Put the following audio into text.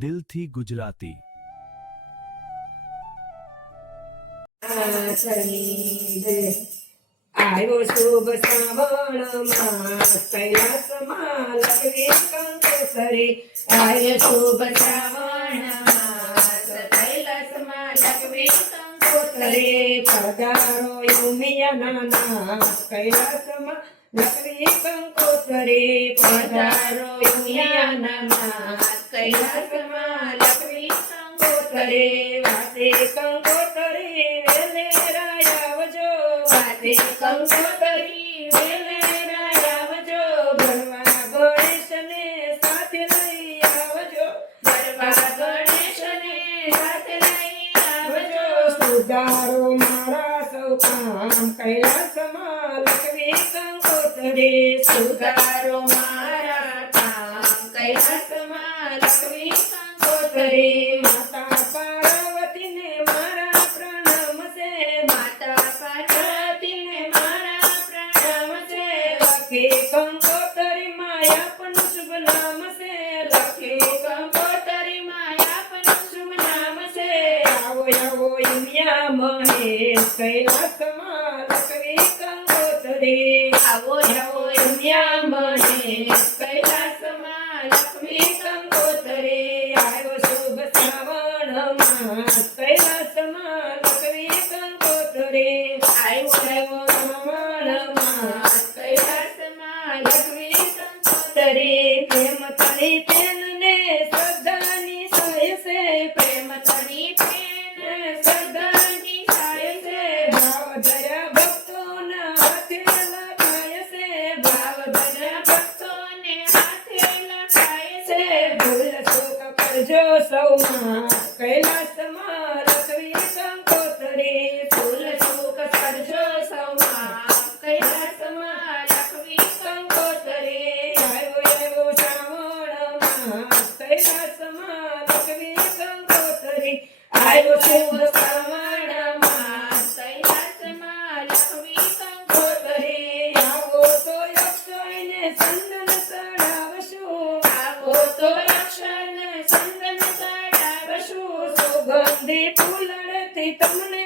દિલથી ગુજરાતી. આવ્યો શુભ શ્રાવણ માસ કૈલાસમાં લખવી કંકોત્રી. આવ્યો શુભ શ્રાવણ માસ કૈલાસમાં લખવી કંકોત્રી. પધારો ઉમિયાના નાસ કૈલાસમાં લખવી કંકોત્રી. પધારો ઉમિયાના નાસ કૈલાસમાં લખવી કંકોત્રી. વાતે કંકોત્રી વેલે રાયાવજો. વાતે કંકોત્રી વેલે રાયાવજો. ભરવા ગણેશને સાથે લઈ આવજો. ભરવા ગણેશને સાથે લઈ આવજો. સુધારો મારા સૌ કામ કૈલાસમાં લખવી કંકોત્રી. સુધારો મારા કામ કૈલાસમાં લખવી કંકોત્રી. માતા પાર્વતીને મારા પ્રણામ છે. માતા પાર્વતીને મારા પ્રણામ છે. લખી કંકોત્રી માયાપનું શુભ નામ છે. લખી કંકોત્રી માયાપનું શુભ નામ છે. આવો આવો ઉમિયા મહેશ કૈલાસમાં લખવી કંકોત્રી. આવો આવો ઉમિયા મહેશ કૈલાસમાં લખવી કંકોત્રી. આવ્યો શુભ શ્રાવણ માસ કૈલાસમાં લખવી કંકોત્રી. આવ્યો શ્રાવણ માસ કૈલાસમાં લખવી કંકોત્રી. પ્રેમ તણી પેનને શ્રદ્ધાની સહાય છે. પ્રેમ તણી પેન શ્રદ્ધાની સહાય છે. ભાવ ધર્યા ભક્તોના હાથે લખાય છે. ભાવ ધર્યા ભક્તોને હાથે લખાય છે. ભૂલ ચૂક કરજો સૌમાં કૈલાસમાં લખવી કંકોત્રી. ભૂલ ચૂક કરજો સૌમાં કૈલાસમાં લખવી કંકોત્રી. આવ્યો શ્રાવણ માસ કૈલાસમાં લખવી કંકોત્રી. આવ્યો શુભ શ્રાવણ માસ કૈલાસમાં લખવી કંકોત્રી. આવો તો અક્ષયને ચંદન ચડાવશું. આવો તો અક્ષયને ચંદન ચડાવશું. સુગંધી ફૂલડથી તમને